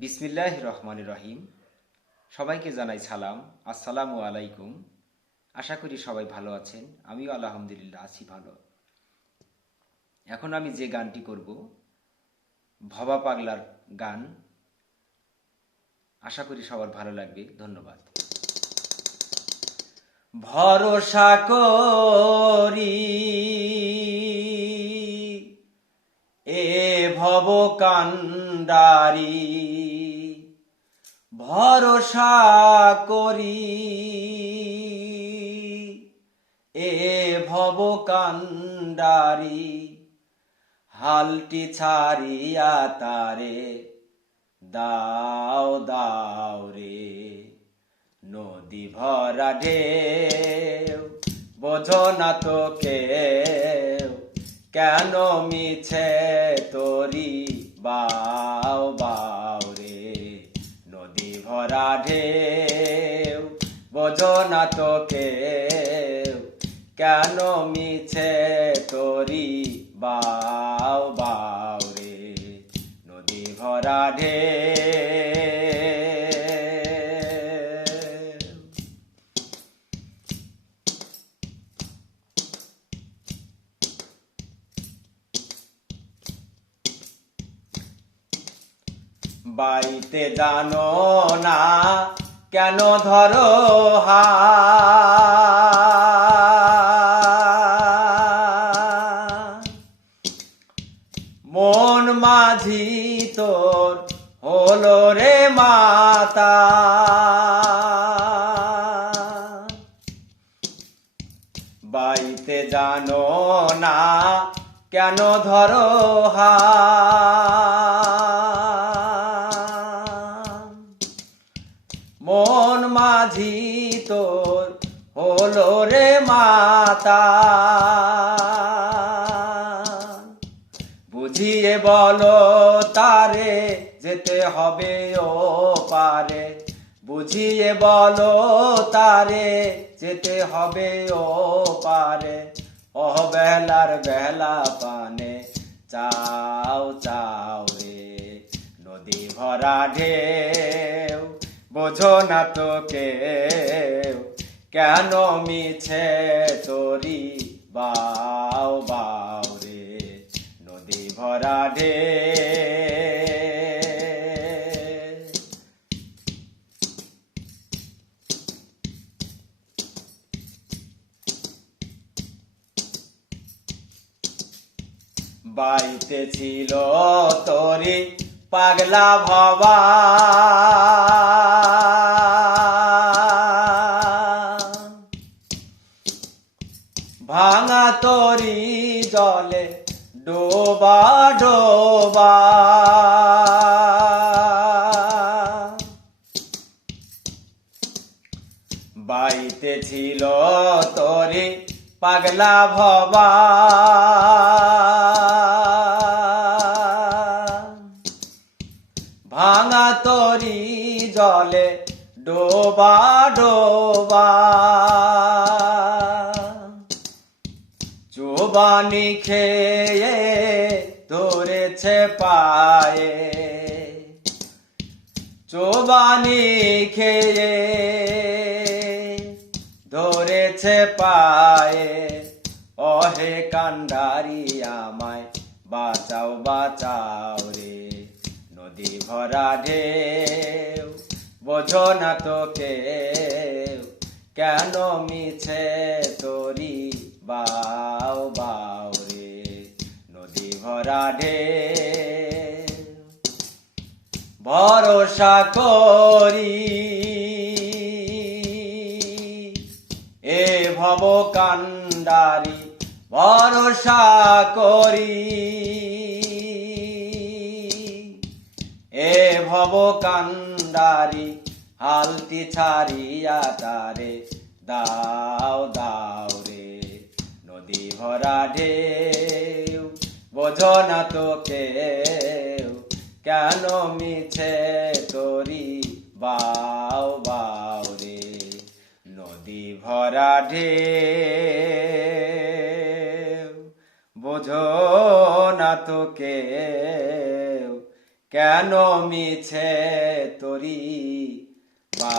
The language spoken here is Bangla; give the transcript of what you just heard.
বিসমিল্লাহির রহমানির রহিম। সবাইকে জানাই সালাম, আসসালামু আলাইকুম। আশা করি সবাই ভালো আছেন। আমিও আলহামদুলিল্লাহ আছি ভালো। এখন আমি যে গানটি করব, ভবা পাগলার গান। আশা করি সবার ভালো লাগবে। ধন্যবাদ। ভরসা করি এ ভব কান্ডারি, ভরসা করি এ ভব কান্ডারি, হালটি ছাড়িয়া তারে দাও দাও রে। নদী ভরা ঢেউ বোঝো না তো কেউ, কেন মিছে তোরি বাও বাও রে। নদী ভরা ঢেউ বোঝো না তো কেউ, কেন মিছে তোরি বাও বাও রে। নদী ভরা ঢেউ বাইতে জানো না কেন ধরো হাত, মন মাঝি তোর হলো রে মাতা। বাইতে জানো না কেন ধরো হাত, মন মাঝি তোর হলো রে মাতা। বুঝিয়ে বলো তারে যেতে হবে ও পারে, বুঝিয়ে বলো তারে যেতে হবে ও পারে। অবেলার বেলা পানে চাও চাও রে। নদী ভরা ঢেউ বোঝো না তো কেউ, কেন মিছে তোরি বাও বাও রে। নদী ভরা ঢেউ বাইতে ছিল তোরি পাগলা ভবা, ভাঙা তোরি জলে ডোবা ডোবা। বাইতে ছিল তোরি পাগলা ভবা, ভাঙা তোরি জলে ডোবা ডোবা। চোবানি খেয়ে ধরেছে পায়ে, চোবানি খেয়ে ধরেছে পায়ে। অহে কান্ডারি আমায় বাঁচাও বাঁচাও রে। নদী ভরা ঢেউ বোঝো না তো কেউ, কেন মিছে তোরি বাও বাও রে। নদী ভরা ঢেউ ভরসা করি এ ভব কান্ডারি, ভরসা করি এ ভব কান্ডারি, হালটি ছাড়িয়া তারে দাও দাও রে। নদী ভরা ঢেউ বোঝো না তো কেউ, কেন মিছে তোরি বাও বাও রে। নদী ভরা ঢেউ বোঝো না তো কেউ, কেন মিছে তরি বা